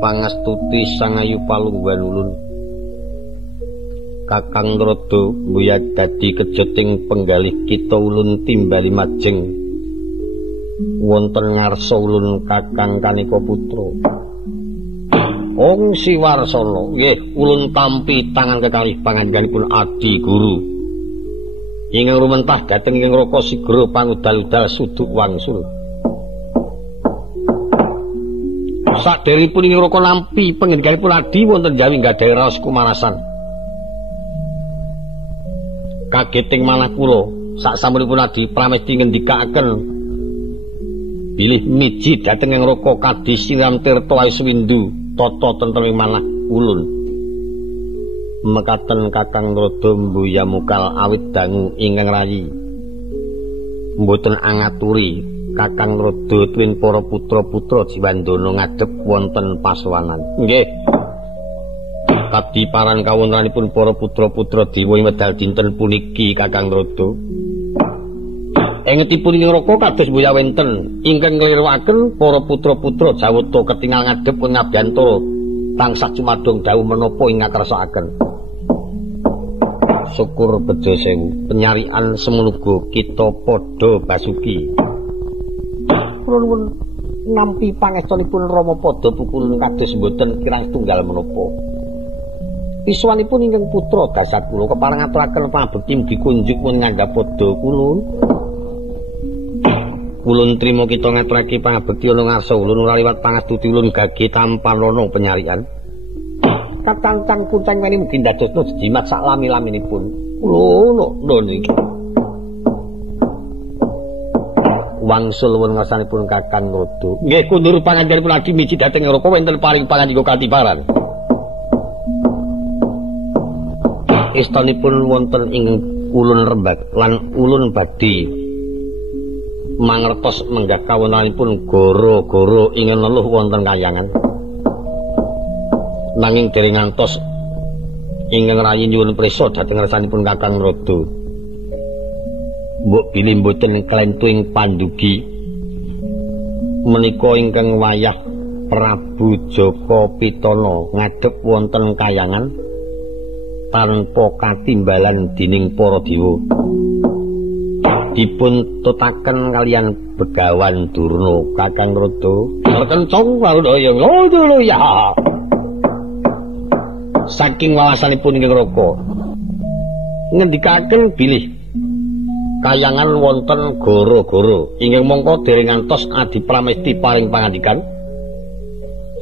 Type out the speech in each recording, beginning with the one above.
pangastuti sangayu palungguhan ulun. Kakang Rada mbuya dadi kejoting penggalih kita ulun timbali majeng wonten ngarsa ulun Kakang Kanika Putra. Ong Siwarsana, nggih ulun tampi tangan kekalih pangandikanipun Adi Guru. Ingkang rumentah dhateng ing Raka Sigra pangudal-udal suduk wangsul. Saderipun ing Raka nampi pangandikanipun Adi wonten Jawi nggadahi raos kumarasan. Kageting manah kula saksampunipun Adi pramesti ngendikaaken bilih miji dhateng ing Raka Kadi Siram Tirta Aiswindu tata tentrem manah ulun. Mekaten Kakang Rada mbuya mukal awit dangu ingkang rayi. Mboten angaturi Kakang Rada tuwin para putra-putra Jiwandana ngadhep wonten pasawanan. Nggih. Kadiparan kawontenanipun para putra-putra dewa ing wedal dinten puniki Kakang Rada. Engetipun ing Raka kados mbuya wenten ingkang nglirwaken para putra-putra Jawata ketingal ngadhep ing Abhyantara tansah cumadong dawuh menapa ing ngakersakaken. Syukur bejo sewu penyarian semenuga kita padha basuki. Kula nuwun nampi pangestunipun Rama Pada pukulun kados mboten kirang tunggal menapa. Iswanipun ingkang putra dasar kula kepareng aturaken pangabekti mugi kunjuk pun ngandhap pada kulun. Ulun trima kita ngaturake pangabekti ana ngarsa ulun ora liwat pangastuti ulun gage tampan rono penyarian. Katancang kuncang meni mugi ndadosna jimat sak lami-laminipun. Lho niki. Wangsul wonten ngarsanipun Kakang Rada. Nggih kundur pangandikanipun Adi miji dhateng Raka wonten paring pangandika katiparan. Istanipun wonten ing ulun Rembag lan ulun badhe mangertos menggah kawontenanipun goro-goro ingkang leluh wonten kayangan. Nanging dereng ngantos ingkang rayi nyuwun prisa dhateng ngarsanipun Kakang Rada. Mbok bilih mboten klentuing pandugi menika ingkang wayah Prabu Jaka Pitana ngadhep wonten kayangan tanpa katimbalan dening para dewa. Dipun tutaken kalian Begawan Durna Kakang Rada. Kencang karo ya. Saking wawasanipun ing Raka ngendikaken bilih kayangan wonten goro-goro ingkang mongko dereng ngantos Adi Pramesti paring pangandikan.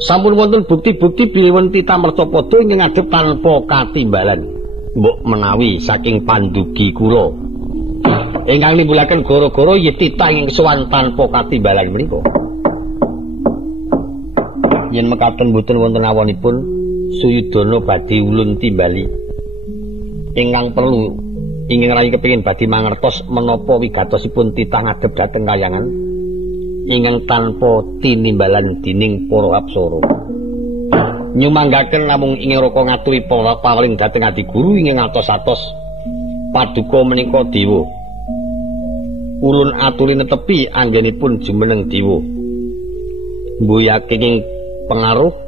Sampun wonten bukti-bukti bilih wonten Tamertapada ingkang ngadhep tanpa katimbalan. Mbok menawi saking pandugi kula ingkang nimbulaken goro-goro yetita ing kesuwan tanpa katimbalan menika. Yen mekaten mboten wonten awonipun Suyudana badhe ulun timbali. Ingkang perlu ingkang rayi kepengin badhe mangertos menapa wigatosipun titah ngadhep dhateng kayangan ingkang tanpa tinimbalan dening para apsara. Nyumanggaken namung ing Raka ngaturi paweling dhateng Adi Guru ingkang atos-atos paduka menika dewa. Ulun aturi netepi anggenipun jumeneng dewa. Mbuyake ing pengaruh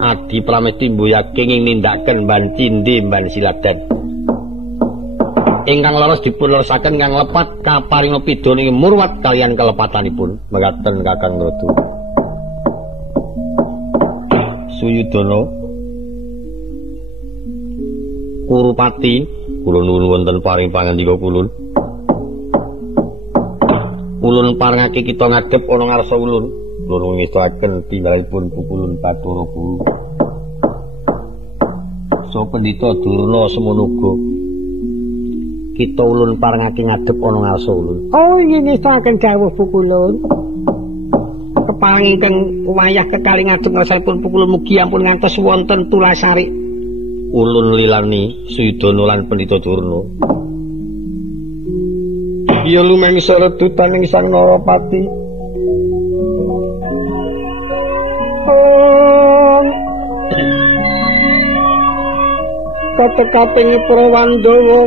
Adi Pramesti mbuyake ing nindakaken ban cindhe ban siladan. Ingkang leres dipun leresaken kang lepat kaparinga pidana ing murwat kalian kelepatanipun. Mekaten Kakang Rada. Suyudana Kurupati kula nuwun wonten paring pangandika kulun. Ulun parengake kita ngadhep ana ngarsa ulun. Ulun ngestakaken timbalipun pukulun Bathara Guru. So Pendhita Durna semono uga kita ulun parengake ngadhep ana ngarsa ulun. Oh ingin ngestakaken dawuh pukulun. Kepareng ingkang wayah kekali ngadhep ngarsanipun pukulun mugi ampun ngantos wonten tulasari. Ulun lilani Suyudana lan Pendhita Durna. Ya lumangsa redutan ing Sang Narapati. Katekaping Prawandawa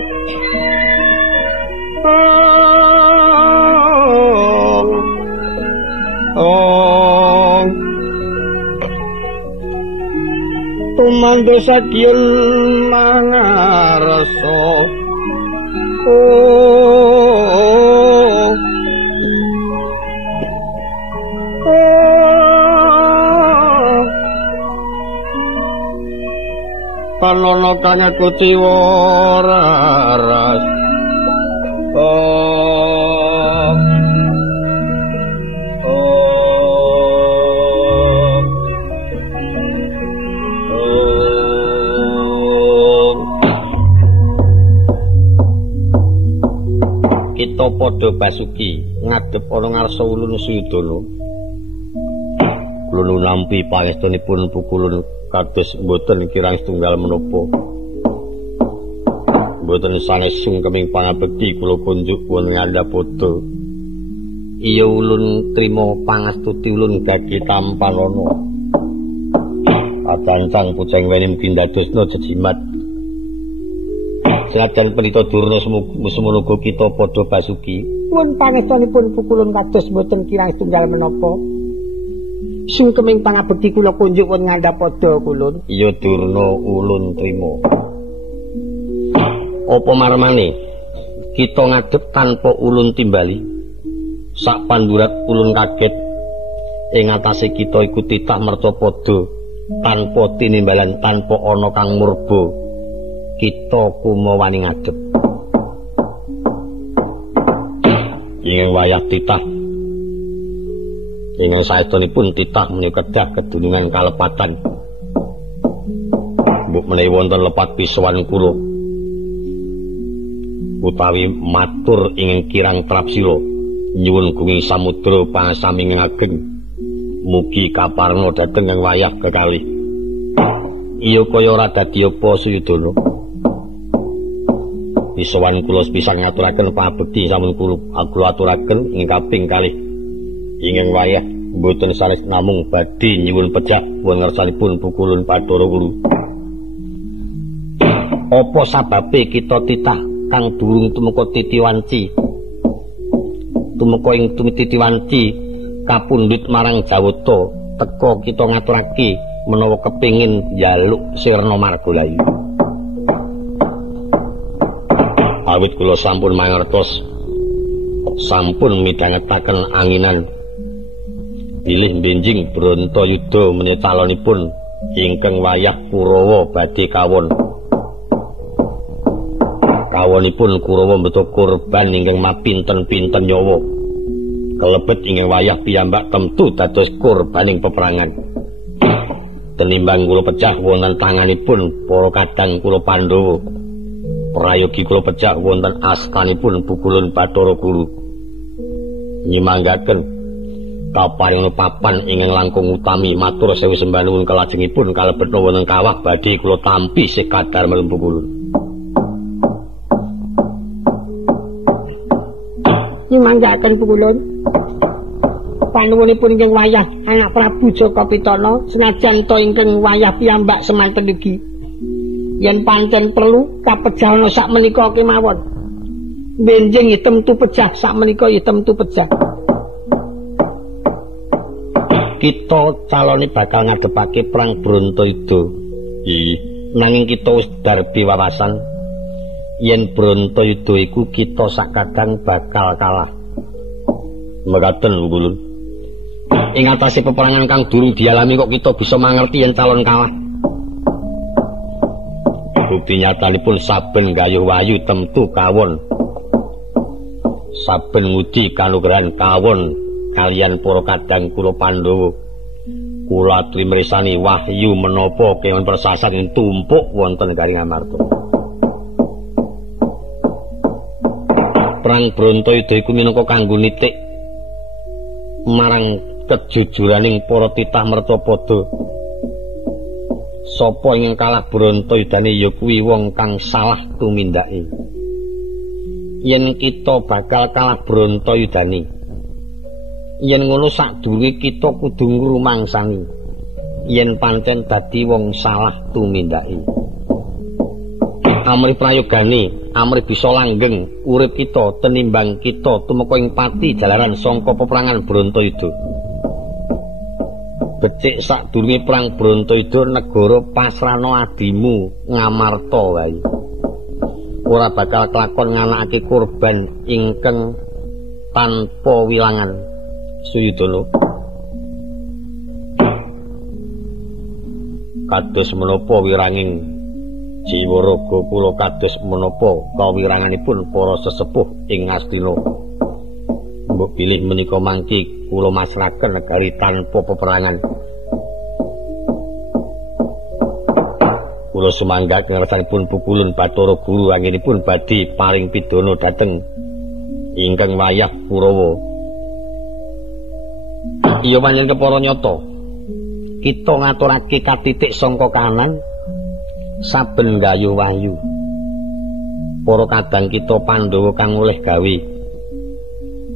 Komando Sakyun mangarsa Panono kang kutiwa raras Kita padha basuki ngadhep ana ngarsa ulun Suyudana. Kula nampi pangestunipun pukulun kados mboten kirang setunggal menapa. Mboten sanes sungkeming pangabekti kula kunjuk wonten ngandhapada. Iya ulun trima pangastuti ulun gage tamparana. Acancang puceng weni mugi ndadosna jejimat. Senajan Pendhita Durna semono kita padha basuki. Pun pangestunipun pukulun kados mboten kirang setunggal menapa. Sungkeming pangabekti kula kunjuk wonten ngandhapada kulun. Iya Durna ulun trima. Apa marmane kita ngadhep tanpa ulun timbali. Sak pandurat ulun kaget ing atase kita iku titah mercapada tanpa tinimbalan tanpa ana kang murba. Kita kumo wani ngadhep. Ing wayah titah ing saestunipun titah menika kedah kedunungan kalepatan. Mbok menawi wonten lepat pisowan kula utawi matur ing kirang trapsila nyuwun gunging samudra pangasami ngageng mugi kaparna dhateng ing wayah kekalih. Iya kaya ora dadi apa Suyudana. Pisowan kula sepisan ngaturaken pangabekti sampun kula aturaken ing kaping kalih ing wayah mboten sanes namung badhe nyuwun pejah wonten ngarsanipun pukulun Bathara Guru. Apa sababe kita titah kang durung tumeka titiwanci tumeka ing titiwanci kapundhut marang Jawata teka kita ngaturake menawa kepengin njaluk sirna margalayu. Awit kula sampun mangertos sampun midhangetaken anginan bilih benjing Brontoyuda menika calonipun ingkang wayah Kurawa badhe kawon. Kawonipun Kurawa mbeto kurban ingkang mapinten-pinten nyawa. Kelebet ingkang wayah piyambak temtu dados kurbaning peperangan. Tenimbang kula pecah wonten tanganipun para kadang kula Pandhawa. Prayogi kula pecah wonten astanipun pukulun Bathara Guru. Nyemanggaken kaparing papan ingkang langkung utami matur sewu sembah nuwun kalajengipun kalebetna wonten kawah badhe kula tampi sekadar melembu kulun. Nyemanggaken pukulun panuwunipun ingkang wayah anak Prabu Jaka Pitana senajan to ingkang wayah piyambak semanten ugi yen pancen perlu kapejahana sak menika kemawon. Benjing hitem tu pejah sak menika hitem tu pejah. Kita calone bakal ngadepake perang Brontoyuda. Nanging kita wis darbi wawasan yen Brontoyuda iku kita sakadang bakal kalah. Mekaten ulun. Ing atase peperangan kang durung dialami kok kita bisa mangerti yen calon kalah. Bukti nyatanipun saben gayuh wayu temtu kawon. Saben ngudi kanugrahan kawon kalian para kadang kula Pandhawa. Kula aturi mresani wahyu menapa kewan persasat ing tumpuk wonten Garing Amarta. Perang Brontoyuda iku minangka kanggo nitik marang kejujuraning para titah mercapada. Sapa ingkang kalah Brontoyudane ya kuwi wong kang salah tumindake. Yen kita bakal kalah Brontoyudane, yen ngono sadurunge kita kudu ngrumangsani yen pancen dadi wong salah tumindake. Amri prayogane, amri bisa langgeng urip kita tenimbang kita tumeka ing pati jalaran sangka peperangan Brontoyuda. becik sadurunge perang Brontoyuda negara pasrana adimu Ngamarta wae. Ora bakal kelakon nganakake korban ingkang tanpa wilangan. Suyudana. Kados menapa wiranging Jiwaraga kula kados menapa kawiranganipun para sesepuh ing Astina. Mbok pilih menika mangki kula masrahaken negari tanpa peperangan. Kula sumangga ngersanipun pukulun Bathara Guru anggenipun badhe paring pidana dhateng ingkang wayah Kurawa. Iya panjenengan kepara nyata. Kita ngaturake katitik sangka kahanan saben gayuh wahyu. Para kadang kita Pandhawa kang oleh gawe.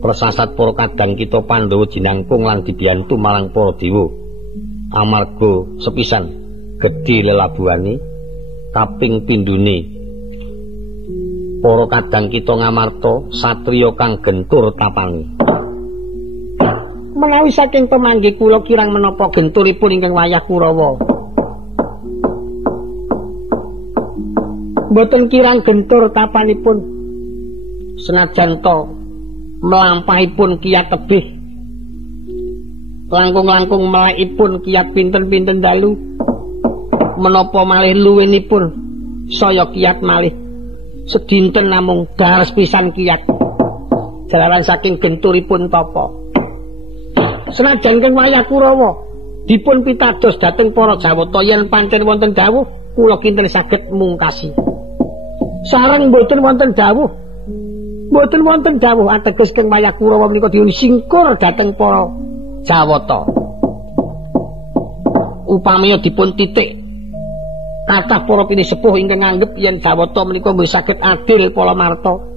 Persasat para kadang kita Pandhawa jinangkung lan dibiyantu marang para dewa. Amarga sepisan gedhe lelabuhane kaping pindune para kadang kita Ngamarta satriya kang gentur tapane. Menawi saking pemanggih kula kirang menapa genturipun ingkang wayah Kurawa. Mboten kirang gentur tapanipun. Senajan to melampahipun kiyat tebih. Langkung-langkung melekipun kiyat pinten-pinten dalu. Menapa malih luwinipun saya kiyat malih. Sedinten namung dares pisan kiyat. Jalaran saking genturipun tapa. Senajan keng wayah Kurawa dipun pitados dhateng para Jawata yen pancen wonten dawuh kula kinten saged mungkasi. Sareng mboten wonten dawuh. Mboten wonten dawuh ateges keng wayah Kurawa menika disingkur dhateng para Jawata. Upamaya dipun titik kathah para pinisepuh ingkang nganggep yen Jawata menika mboten saged adil palamarta.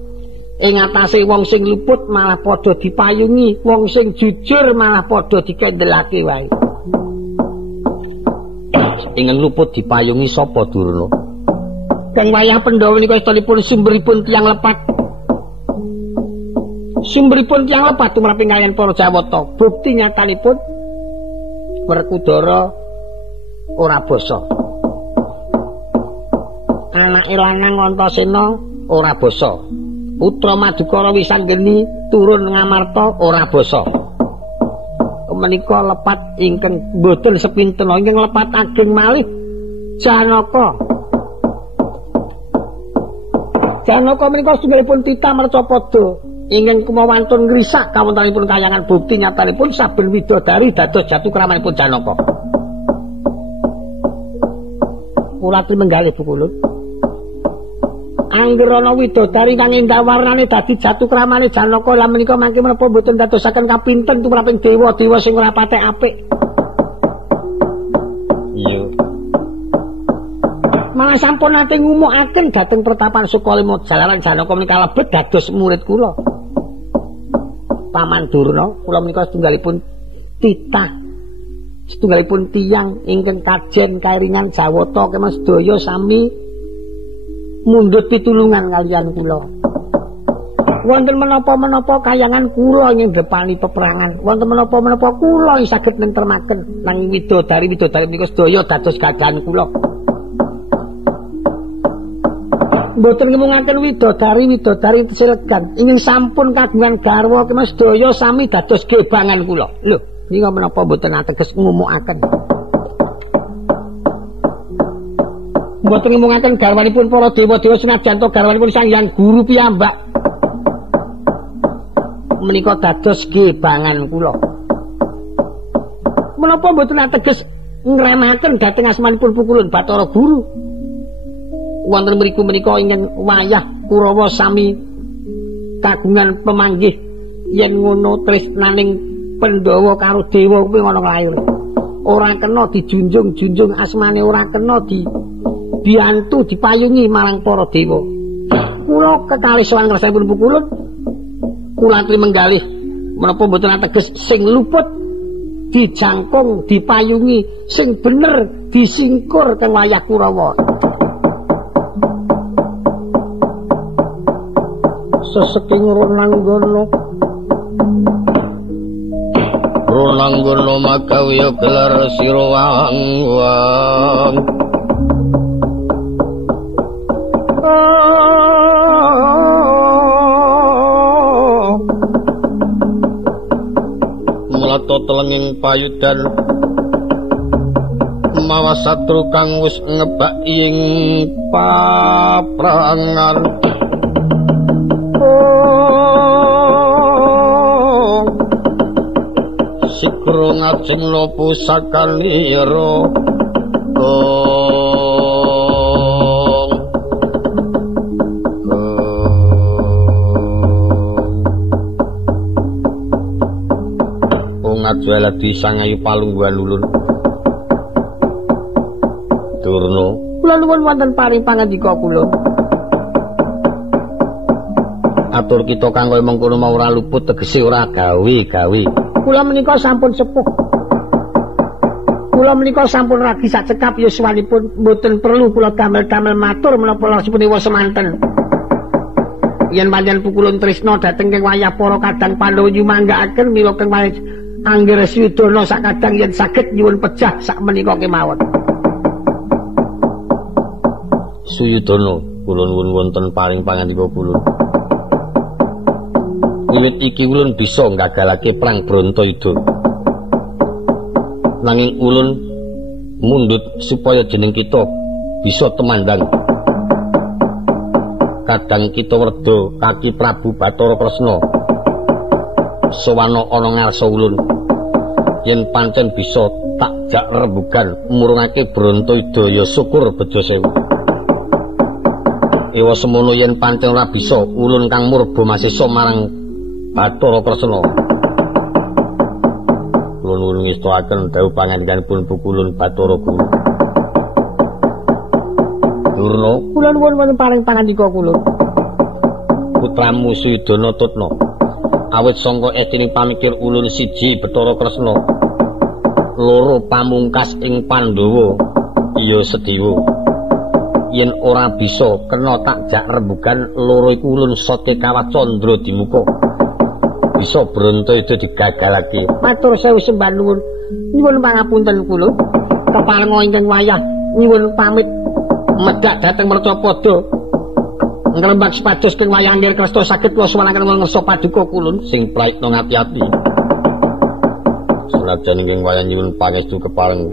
Ing atase wong sing luput malah padha dipayungi, wong sing jujur malah padha dikendelake wae. Ingen luput dipayungi sapa Durna? Kang wayah Pandhawa menika istanipun sumberipun tiyang lepat. Sumberipun tiyang lepat tumrap kaliyan para Jawata. Bukti nyatanipun Werkudara ora basa. Anake lanang Antasena ora basa. Putra Madukara Wisanggeni turun Ngamarta ora basa. Menika lepat ingkang boten sepinten ingkang lepat ageng malih Janaka. Janaka menika setunggalipun titah Mercapada ingkang kumawantun ngrisak kawontenanipun kayangan bukti nyatanipun saben widodari dados jatuh kramanipun Janaka. Kula menggalih Bukulun. Anggerana widodari kang endah warnane dadi jatuh kramane Janaka lan menika mangke menapa mboten dadosaken kapinten tumraping dewa-dewa sing ora patek apik. Iya. Malah sampun nate ngumukaken dhateng Pertapan Sukalima jalaran Janaka menika lebet dados murid kula. Paman Durna, kula menika setunggalipun titah. Setunggalipun tiyang ingkang kajen kairingan Jawata kemas sedaya sami mundhut pitulungan kaliyan kula. Wonten menapa-menapa kayangan kula ing depani peperangan, wonten menapa-menapa kula saged nentremaken nang widodari-widodari menika sedaya dados gagahan kula. Mboten ngemungaken widodari-widodari silegan, ingin sampun kagungan garwa kemas sedaya sami dados gebangan kula. Lho, nika menapa mboten ateges ngumukaken. Mboten ngemungaken garwanipun para dewa-dewa senajan to garwanipun Sang Hyang Guru piyambak. Menika dados gebangan kula. Menapa mboten ateges ngremaken dhateng asmanipun Pukulun Bathara Guru. Wonten mriku menika ingkang wayah Kurawa sami kagungan pemanggih yen ngono tresnaning Pandhawa karo dewa kuwi ngono lair. Ora kena dijunjung-junjung asmane, ora kena dibantu dipayungi marang para dewa. Kula kekalih sowan ngrasanipun Pukulun kula atri menggalih menapa mboten ateges sing luput dijangkung dipayungi, sing bener disingkur kang wayah Kurawa. Seseking runanggana Runanggono magawiya gelar sira wang-wang mlata telenging payudan mawa satru kang wis ngebak ing paprangan sikro ngajeng lopo sakalira ngajwala disangayu palungguhan ulun Durna kula nuwun wonten paring pangandika kula atur kita kanggo mengkono mau ora luput tegese ora gawe-gawe kula menika sampun sepuh kula menika sampun ragi sacekap yuswanipun mboten perlu kula damel-damel matur menapa lasipun dewa semanten yen pancen pukulun tresna dhateng keng wayah para kadang Pandhawa nyumanggaaken mila keng wayah Angger Suyudana sakadang yen saged nyuwun pejah sakmenika kemawon. Suyudana kula nuwun wonten paring pangandika kula. Wiwit iki ulun bisa nggagalake perang Brontoyuda. Nanging ulun mundhut supaya jeneng kita bisa temandang. Kadang kita werda kaki Prabu Bathara Kresna sawana ana ngarsa ulun yen pancen bisa tak jak rembugan murungake Brontoyuda ya syukur bejo sewu ewa semono yen pancen ora bisa ulun kang murba masisa marang Bathara Kresna ulun ngestoaken dawuh pangandikanipun pukulun Bathara Guru Durna kula nuwun wonten paring pangandika kula putramu Suyudana tutna awit sangka etining pamikir ulun siji Bathara Kresna loro pamungkas ing Pandhawa iya Sedewa yen ora bisa kena tak jak rembugan loro iku ulun Sate Kawat Candra dimuka bisa Brontoyuda digagalake matur sewu sembah nuwun nyuwun pangapunten kula keparenga ingkang wayah nyuwun pamit medhak dhateng Mercapada ngrembak sepados keng wayah Angger Kresna saged kula suwanaken ngersa paduka kulun sing praitna ngati-ati. Senajan keng wayah nyuwun pangestu kepareng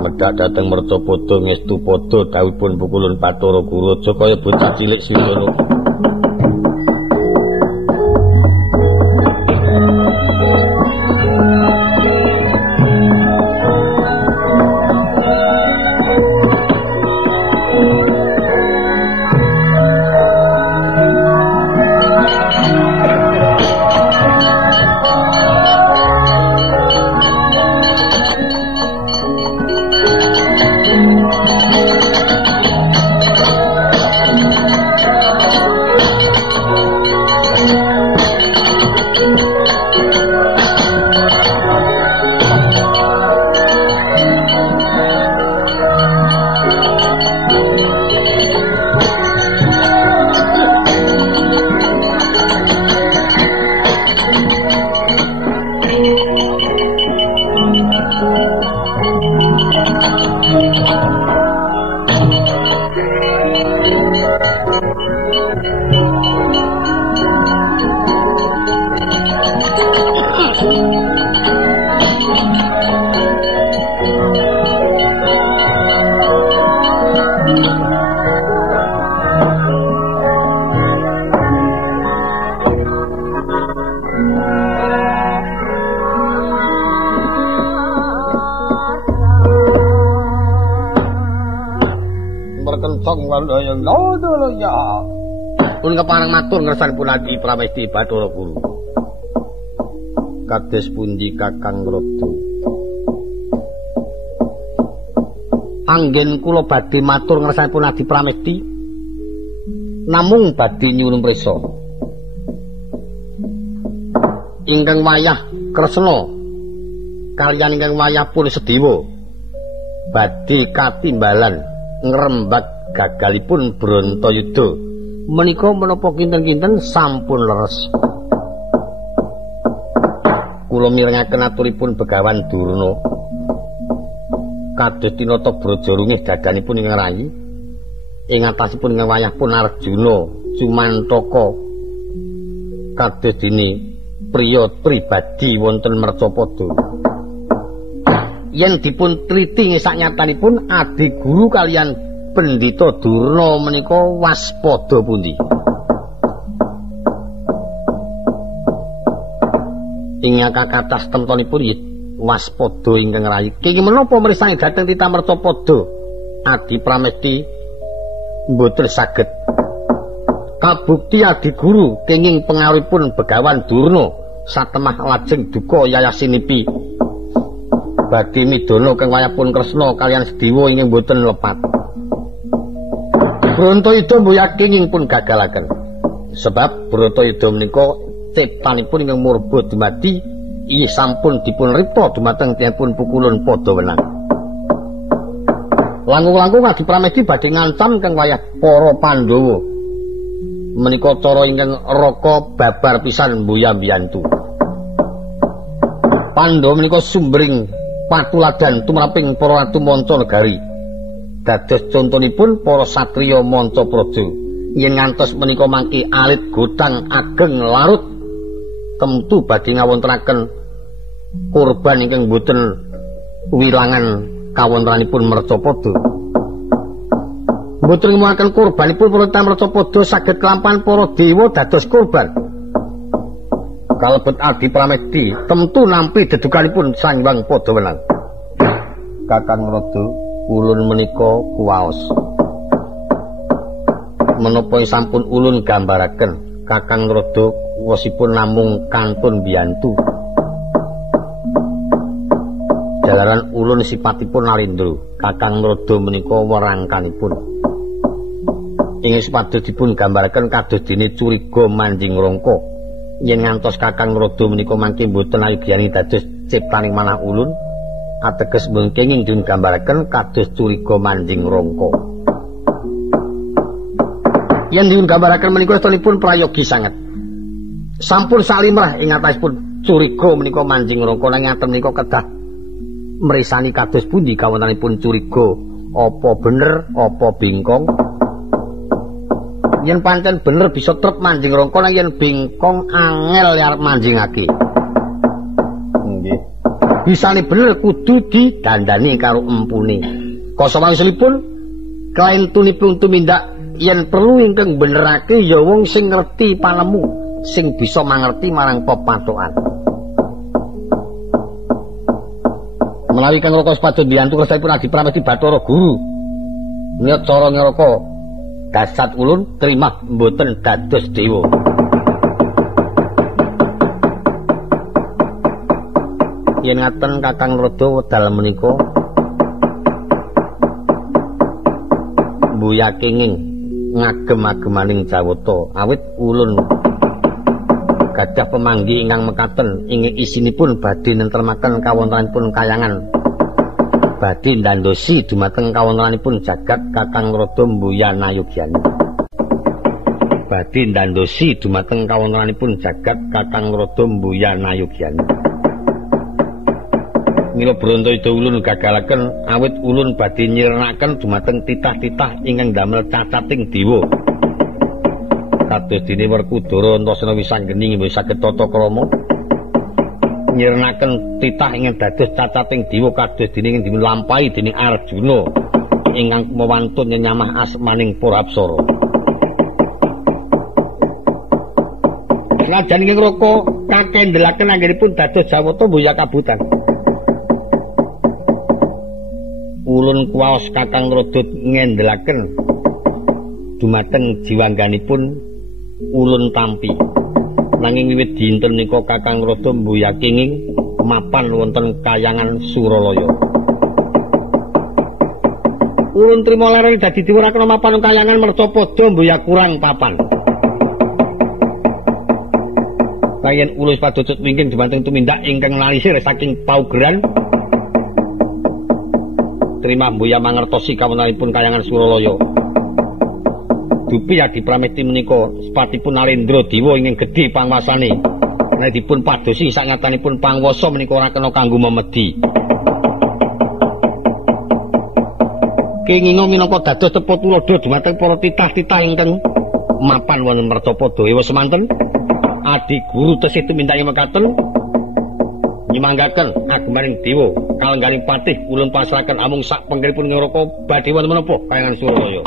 medhak dhateng Mercapada ngestu padha dawuhipun pukulun Bathara Guru aja kaya bocah cilik Suyudana. Pun kepareng matur ngersanipun adi pramesti Bathara Guru. Kades pundi Kakang Rada? Anggen kula badhe matur ngersanipun adi pramesti namung badhe nyuwun prisa. Ingkang wayah Kresna kaliyan ingkang wayah pun Sedewa badhe katimbalan ngrembak gagalipun Brontoyuda. Menika menapa kinten-kinten sampun leres. kula mirengaken aturipun Begawan Durna. Kados tinata braja rungih dadanipun ingkang rayi. Ing atasipun ingkang wayahipun Arjuna Cumantaka kados dene priya pribadi wonten Mercapada. Yen dipun triti saknyatanipun Adi Guru kaliyan Pendhita Durna menika waspada pundi? Ing kathah temtonipun waspada ingkang rayi. Kenging menapa mirsani dhateng titah Mercapada Adi Pramesti mboten saged kabukti Adi Guru kenging pengaruhipun Begawan Durna satemah lajeng duka yayasinipi badhe midana kang wayahipun Kresna kaliyan Sedewa ingkang boten lepat. Bratayuda mboya kenging pun gagalaken. Sebab Bratayuda menika ciptanipun ingkang murba dumadi inggih sampun dipun ripta dumateng tiyangipun pukulun Padawenang. Langkung-langkung Adi Pramesti badhe ngancam kang wayah para Pandhawa. Menika cara ingkang raka babar pisan mboya-mbiyantu. Pandhawa menika sumbering patuladan tumraping para ratu Mancanegari. Dados contonipun para satriya Mancapraja. Yen ngantos menika mangke alit godhang ageng larut temtu badhe ngawontenaken kurban ingkang boten wilangan kawontenanipun Mercapada. Mboten ngumumaken kurbanipun para Mercapada saged kelampahan para dewa dados kurban. Kalebet Adi Pramesti temtu nampi dedukanipun Sang Hyang Padawenang. Kakang Rada ulun menika kuwaos. Menapa sampun ulun gambaraken Kakang Rada kuwosipun namung kantun mbiyantu. Jalaran ulun sipatipun narendra, Kakang Rada menika werangkanipun. Ing supados dipun gambaraken kados dene curiga manjing rangka. Yen ngantos Kakang Rada menika mangke boten ayugyani dados ciptaning manah ulun, ateges mengkenging dipun gambaraken kados curiga manjing rangka. Yen dipun gambaraken menika astunipun prayogi sanget. Sampun salimrah ing atasipun curiga menika manjing rangka nang ngaten menika kedah mresani kados pundi kawontenanipun curiga, apa bener apa bingkong. Yen pancen bener bisa trep manjing rangka nang yen bingkong angel arep manjingake. Nggih. Bisane bener kudu didandani karo empune. Kasawangsulipun kaentunipun tumindak yen perlu ingkang benerake ya wong sing ngerti panemu, sing bisa mangerti marang pepathokan. Menawi kang Raka sepatut biyantu kersanipun Adi Pramesti Bathara Guru. Niat cara ngraka dasat ulun trimah mboten dados dewa. Yen ngaten Kakang Rada wedal menika mbuya kenging ngagem-agemaning Jawata awit ulun gadah pemanggi ingkang mekaten ing isinipun badhe nentremaken kawontenanipun kayangan badhe ndandosi dumateng kawontenanipun jagat. Kakang Rada mbuya nayogyani badhe ndandosi dumateng kawontenanipun jagat. Kakang Rada mbuya nayogyani. Mila Bratayuda ulun gagalaken awit ulun badhe nyirnaken dumateng titah-titah ingkang damel cacating dewa. Kados dene Werkudara Antasena Wisanggeni nggih saged tata krama nyirnaken titah ingkang dados cacating dewa kados dene ingkang dilampahi dening Arjuna ingkang mewantun nyamah asmaning para apsara. Senajan ing Raka kakendhelaken anggenipun dados Jawata mboya kabutan. Ulun kuwaos Kakang Rada ngendhelaken dumateng jiwangganipun ulun tampi. Nanging wiwit dinten nika Kakang Rada mboya kenging mapan wonten kayangan Suralaya. Ulun trima lereng dadi diwerakna mapan kayangan Mercapada mboya kurang papan. Kayen ulun padocet wingking dumateng tumindak ingkang lalisir saking paugeran trima mboya mangertosi kawontenanipun kayangan Suralaya. Dupi Adi Pramesti menika sepatipun Narendra Dewa ingkang gedhe pangwasane nek dipun padosi sanyatanipun panguwasa menika ora kena kanggo memedi. Kenging minangka dados tepa tuladha dhumateng para titah-titah ingkang mapan wonten Mertapada ewa semanten adi guru tesih tumintaking mekaten nyimanggaken agemaning dewa kalengganing patih ulun pasrahaken amung sak penggalipun ngraka badhe wonten menapa kayangan Suralaya.